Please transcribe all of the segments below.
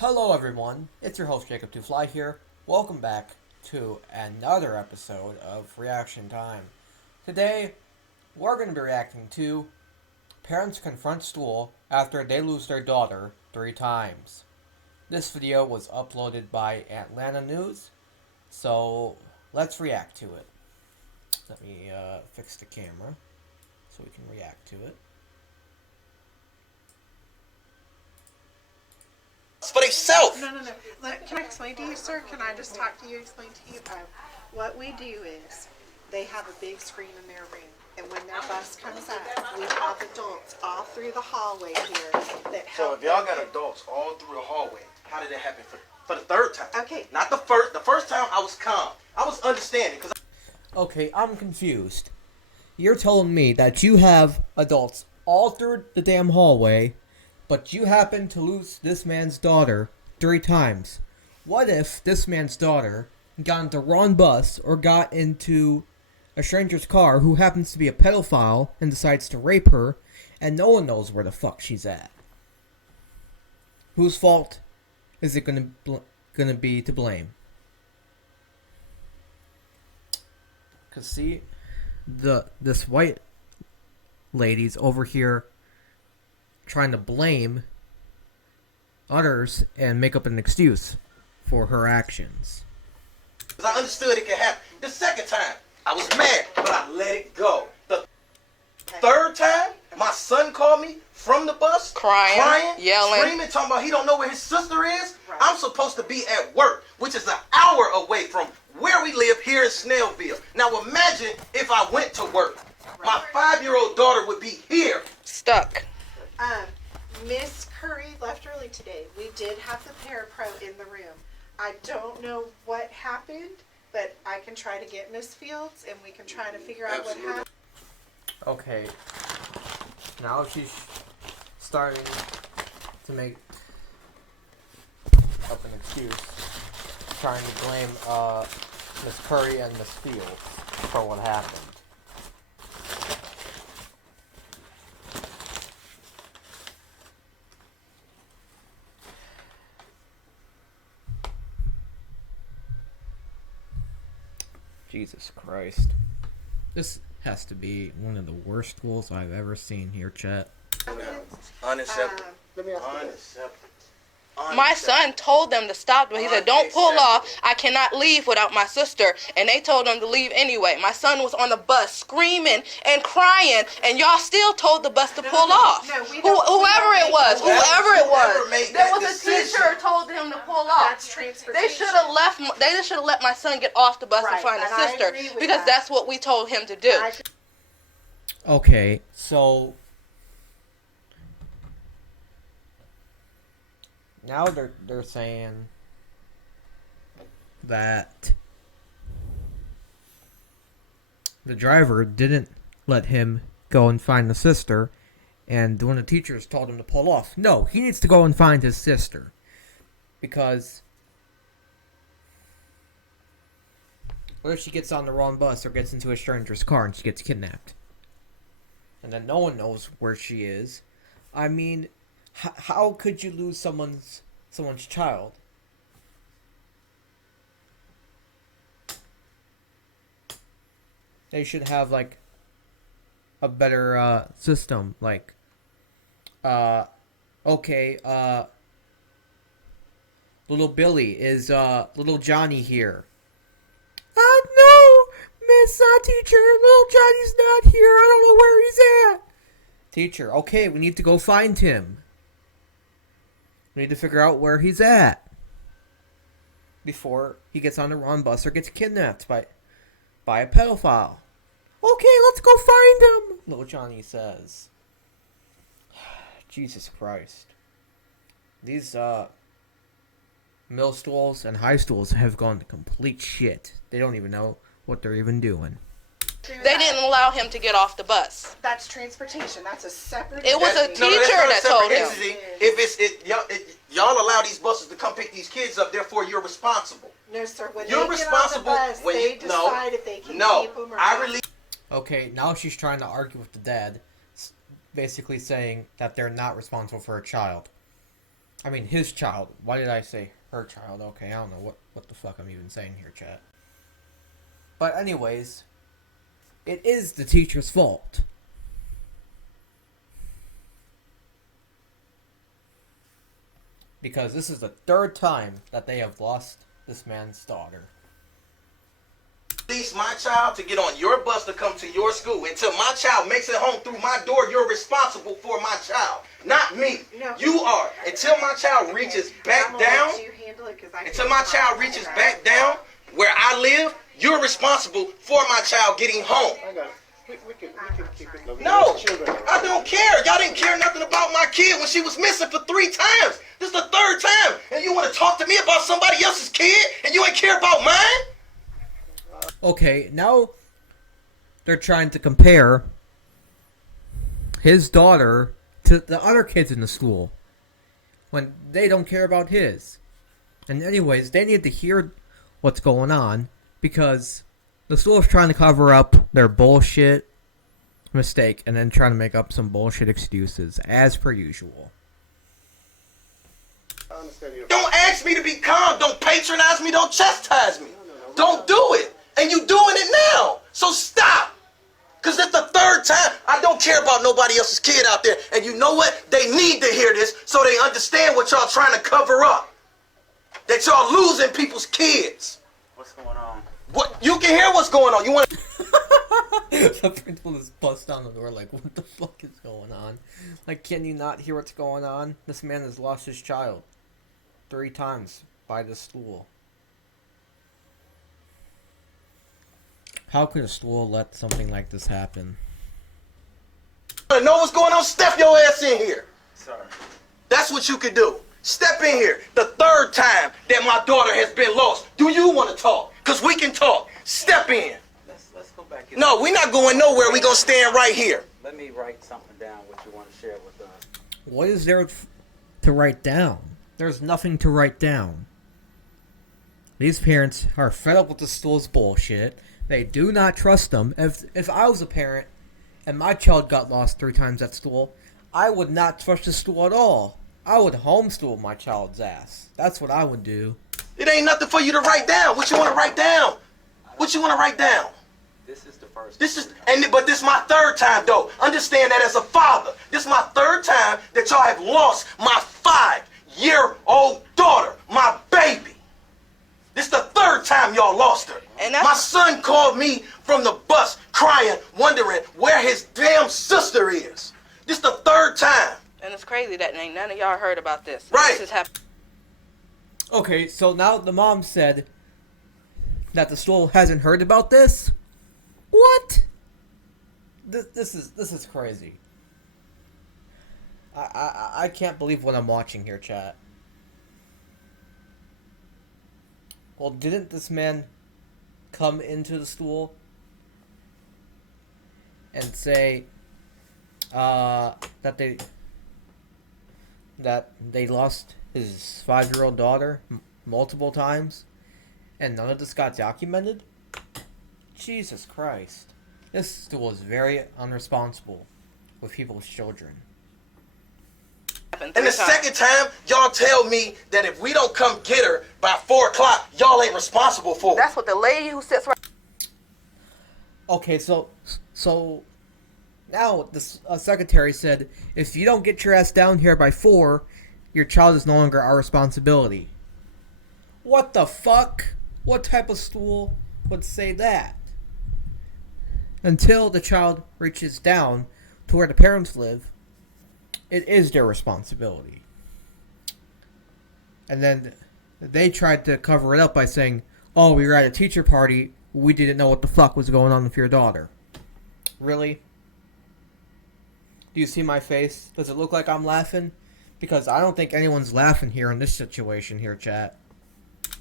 Hello everyone, it's your host Jacob2Fly here. Welcome back to another episode of Reaction Time. Today, we're going to be reacting to Parents Confront School After They Lose Their Daughter 3 Times. This video was uploaded by Atlanta News, so let's react to it. Let me fix the camera so we can react to it. For themselves. No. Can I explain to you, sir? Can I just talk to you, explain to you? What we do is they have a big screen in their room, and when their bus comes up, we have adults all through the hallway here that help. So if y'all got adults all through the hallway, how did it happen for the third time? Okay. Not the first. The first time I was calm. I was understanding. Okay, I'm confused. You're telling me that you have adults all through the damn hallway, but you happen to lose this man's daughter 3 times. What if this man's daughter got into the wrong bus or got into a stranger's car who happens to be a pedophile and decides to rape her, and no one knows where the fuck she's at? Whose fault is it gonna be to blame? Cause see, this white lady's over here trying to blame others and make up an excuse for her actions. I understood it could happen. The second time, I was mad, but I let it go. The third time, my son called me from the bus, crying, yelling, screaming, talking about he don't know where his sister is. Right. I'm supposed to be at work, which is an hour away from where we live here in Snellville. Now imagine if I went to work. My 5-year-old daughter would be here. Stuck. Miss Curry left early today. We did have the parapro in the room. I don't know what happened, but I can try to get Miss Fields, and we can try to figure out what happened. Okay, now she's starting to make up an excuse, trying to blame Miss Curry and Miss Fields for what happened. Jesus Christ. This has to be one of the worst schools I've ever seen here, chat. Unacceptable. My son told them to stop, but he said, don't pull off. I cannot leave without my sister. And they told him to leave anyway. My son was on the bus screaming and crying, and y'all still told the bus to pull off. Whoever it was. There was a teacher who told him to pull off. That's transportation. They just should have let my son get off the bus and find his sister, because that's what we told him to do. Okay, so now they're saying that the driver didn't let him go and find the sister, and one of the teachers told him to pull off. No, he needs to go and find his sister, because what if she gets on the wrong bus or gets into a stranger's car and she gets kidnapped? And then no one knows where she is. I mean, how could you lose someone's child? They should have like a better system. Like, okay, little Billy, is little Johnny here? No, Miss Teacher, little Johnny's not here. I don't know where he's at. Teacher, okay, we need to go find him. We need to figure out where he's at before he gets on the wrong bus or gets kidnapped by a pedophile. Okay, let's go find him, little Johnny says. Jesus Christ. These middle schools and high schools have gone to complete shit. They don't even know what they're even doing. They didn't allow him to get off the bus. That's transportation. That's a separate. It was a teacher that told him. If y'all allow these buses to come pick these kids up, therefore you're responsible. No, sir. When You're they responsible get on the bus, when they you decide if they can keep them or not. Okay, now she's trying to argue with the dad, basically saying that they're not responsible for a child. I mean, his child. Why did I say her child? Okay, I don't know what the fuck I'm even saying here, chat. But anyways, it is the teacher's fault. Because this is the third time that they have lost this man's daughter. Release my child to get on your bus to come to your school. Until my child makes it home through my door, you're responsible for my child, not me. No. You are. Until my child reaches back I'm gonna down, let you handle it 'cause I until can't my child find reaches it. back down where I live, you're responsible for my child getting home. I got it. We can keep it moving. No, Children. I don't care. Y'all didn't care nothing about my kid when she was missing for 3 times. This is the 3rd time. And you want to talk to me about somebody else's kid and you ain't care about mine? Okay, now they're trying to compare his daughter to the other kids in the school when they don't care about his. And anyways, they need to hear what's going on because the school is trying to cover up their bullshit mistake and then trying to make up some bullshit excuses as per usual. I understand you. Don't ask me to be calm. Don't patronize me. Don't chastise me. Don't do it. And you doing it now. So stop. Because it's the 3rd time. I don't care about nobody else's kid out there. And you know what? They need to hear this so they understand what y'all trying to cover up. That y'all losing people's kids. What's going on? What? You can hear what's going on. You want to... The principal just busts down the door like, what the fuck is going on? Like, can you not hear what's going on? This man has lost his child 3 times by the school. How could a school let something like this happen? to know what's going on? Step your ass in here. Sorry. That's what you could do. Step in here. The 3rd time that my daughter has been lost. Do you want to talk? Because we can talk. Step in. Let's go back. No, we're not going nowhere. We're going to stand right here. Let me write something down what you want to share with us. What is there to write down? There's nothing to write down. These parents are fed up with the school's bullshit. They do not trust them. If I was a parent and my child got lost 3 times at school, I would not trust the school at all. I would homeschool my child's ass. That's what I would do. It ain't nothing for you to write down. What you want to write down? What you want to write down? This is the first. But this is my 3rd time though. Understand that as a father. This is my 3rd time that y'all have lost my 5-year-old daughter, my baby. This is the 3rd time y'all lost her. And My son called me from the bus crying, wondering where his damn sister is. This is the 3rd time. And it's crazy that ain't none of y'all heard about this. Right. This is happening. Okay, so now the mom said that the school hasn't heard about this? What? This is crazy. I can't believe what I'm watching here, chat. Well, didn't this man come into the school and say that they lost his 5-year-old daughter multiple times and none of this got documented? Jesus Christ. This school is very unresponsible with people's children. And the 2nd time, y'all tell me that if we don't come get her by 4 o'clock, y'all ain't responsible for her. That's what the lady who sits right. Okay, so now the secretary said, if you don't get your ass down here by 4, your child is no longer our responsibility. What the fuck? What type of school would say that? Until the child reaches down to where the parents live, it is their responsibility. And then they tried to cover it up by saying, oh, we were at a teacher party, we didn't know what the fuck was going on with your daughter. Really? Do you see my face? Does it look like I'm laughing? Because I don't think anyone's laughing here in this situation here, chat.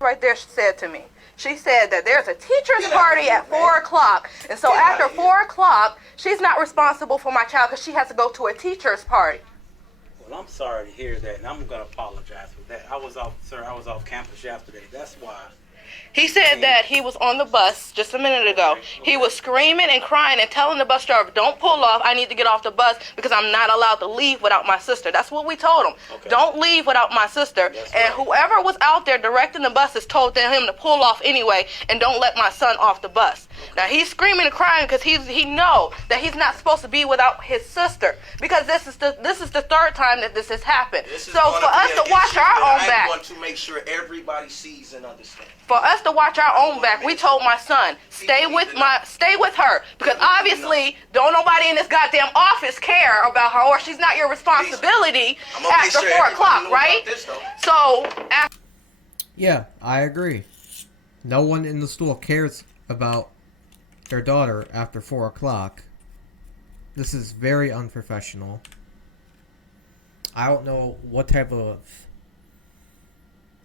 Right there said to me. She said that there's a teacher's party at 4 o'clock. And so after 4 o'clock, she's not responsible for my child because she has to go to a teacher's party. Well, I'm sorry to hear that, and I'm going to apologize for that. I was off campus yesterday. That's why He said that he was on the bus just a minute ago. He was screaming and crying and telling the bus driver, don't pull off. I need to get off the bus because I'm not allowed to leave without my sister. That's what we told him. Okay. Don't leave without my sister. That's and right. whoever was out there directing the buses told him to pull off anyway and don't let my son off the bus. Now he's screaming and crying because he know that he's not supposed to be without his sister because this is the third time that this has happened. This is So gonna for be us an to watch issue our that own back. I want to make sure everybody sees and understands. For us to watch our own back, we told my son, stay with her. Because obviously, don't nobody in this goddamn office care about her, or she's not your responsibility I'm gonna make after sure 4 everybody o'clock, knows right? about this, though. So, after Yeah, I agree. No one in the school cares about their daughter after 4 o'clock. This is very unprofessional. I don't know what type of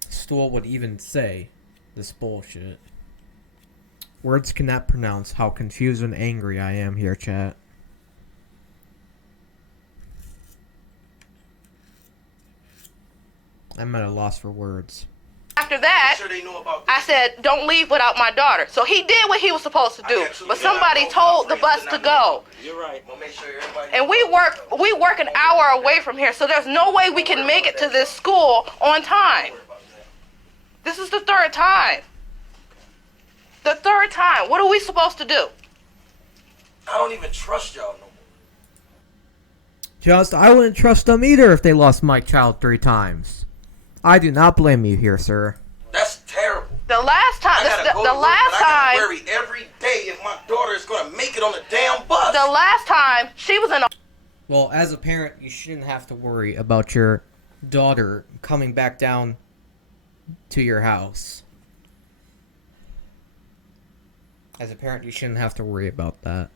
school would even say this bullshit. Words cannot pronounce how confused and angry I am here, chat. I'm at a loss for words. that, Make sure they know about this. I said, don't leave without my daughter. So he did what he was supposed to do. I absolutely But somebody not. told the My bus friends to did not go. know. You're right. I'm gonna make sure everybody And we work an hour away from here, so there's no way we can make it to this school on time. This is the third time. The third time. What are we supposed to do? I don't even trust y'all no more. Just, I wouldn't trust them either if they lost my child 3 times. I do not blame you here, sir. That's terrible. The last time, I gotta go the to work, last but I time, gotta worry every day if my daughter is gonna make it on the damn bus. the last time she was in a Well, as a parent, you shouldn't have to worry about your daughter coming back down to your house. As a parent, you shouldn't have to worry about that.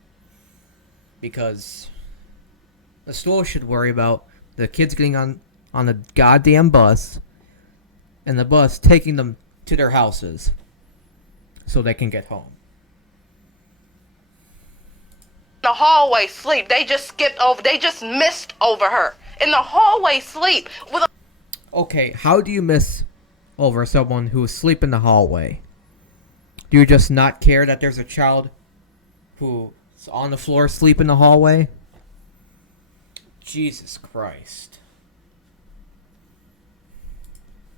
Because the school should worry about the kids getting on the goddamn bus and the bus taking them to their houses so they can get home. the hallway sleep. They just skipped over. They just missed over her in the hallway sleep with a Okay, how do you miss over someone who is asleep in the hallway? Do you just not care that there's a child who's on the floor asleep in the hallway? Jesus Christ.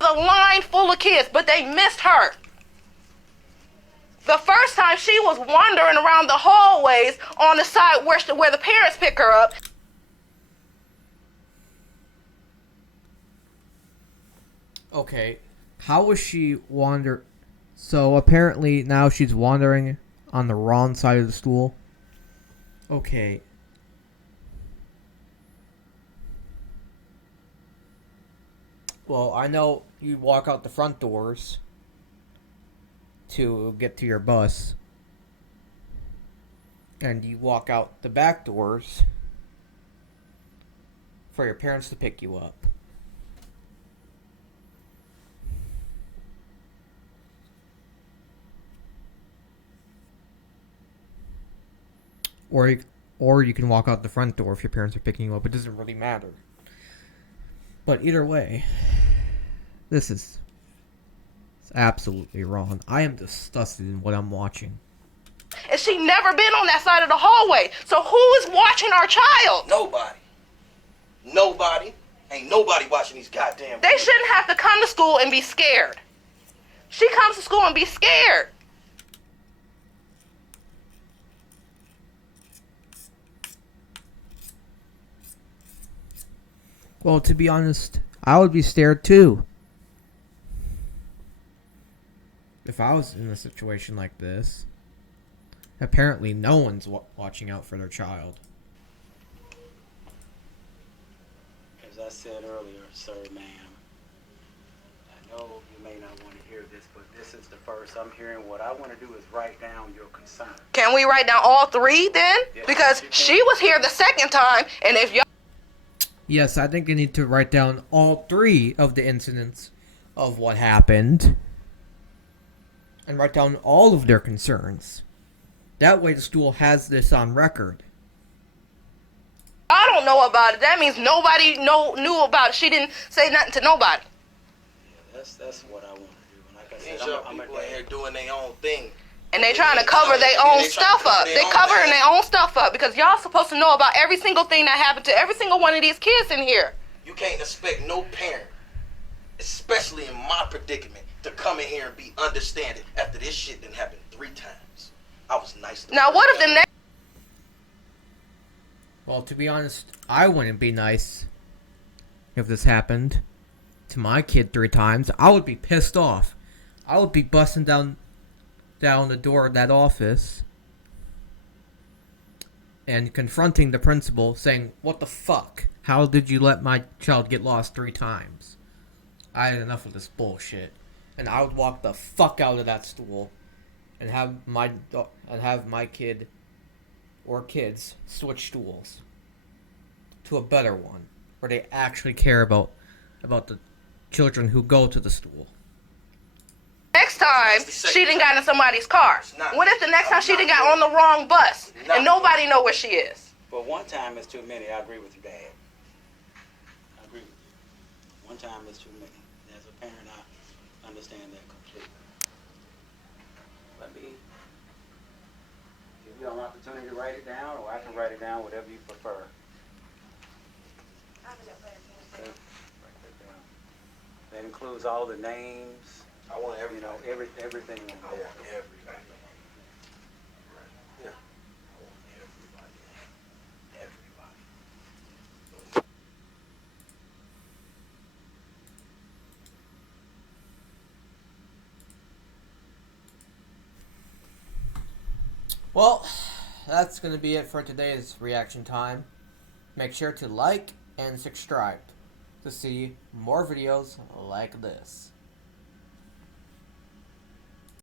line full of kids, but they missed her. The first time she was wandering around the hallways on the side where the parents pick her up. Okay, how was she wander? So apparently now she's wandering on the wrong side of the stool. Okay. Well, I know you walk out the front doors to get to your bus. And you walk out the back doors for your parents to pick you up. Or you can walk out the front door if your parents are picking you up. It doesn't really matter. But either way, this is absolutely wrong. I am disgusted in what I'm watching. And she never been on that side of the hallway. So who is watching our child? Nobody. Nobody. Ain't nobody watching these goddamn They kids. shouldn't have to come to school and be scared. She comes to school and be scared. Well, to be honest, I would be scared too. If I was in a situation like this. Apparently no one's watching out for their child. As I said earlier, sir, ma'am, I know you may not want to hear this, but this is the first I'm hearing. What I want to do is write down your concern. Can we write down all three then? Yes, Because you can. she was here the second time, and if y'all Yes, I think I need to write down all 3 of the incidents of what happened. And write down all of their concerns. That way the school has this on record. I don't know about it, that means nobody knew about it. She didn't say nothing to nobody. Yeah, that's what I want to do. And like I These said, young I'm a people in dad. here doing their own thing. And they trying to cover their own stuff up. They covering their own stuff up because y'all supposed to know about every single thing that happened to every single one of these kids in here. You can't expect no parent, especially in my predicament, to come in here and be understanding after this shit done happened 3 times. I was nice to Now her. what if the next Well, to be honest, I wouldn't be nice if this happened to my kid 3 times. I would be pissed off. I would be busting down the door of that office and confronting the principal, saying, "What the fuck? How did you let my child get lost 3 times? I had enough of this bullshit." And I would walk the fuck out of that stool and have my kid or kids switch stools to a better one where they actually care about the children who go to the stool. time she done got in somebody's car? What if the next time she done got on the wrong bus and nobody know where she is? But one time is too many. I agree with you, Dad. I agree with you. One time is too many. As a parent, I understand that completely. Let me give you an opportunity to write it down, or I can write it down, whatever you prefer. Okay. Write that down. That includes all the names. I want You know, everything in I want there. everybody. Yeah. I want everybody. Everybody. Well, that's going to be it for today's reaction time. Make sure to like and subscribe to see more videos like this.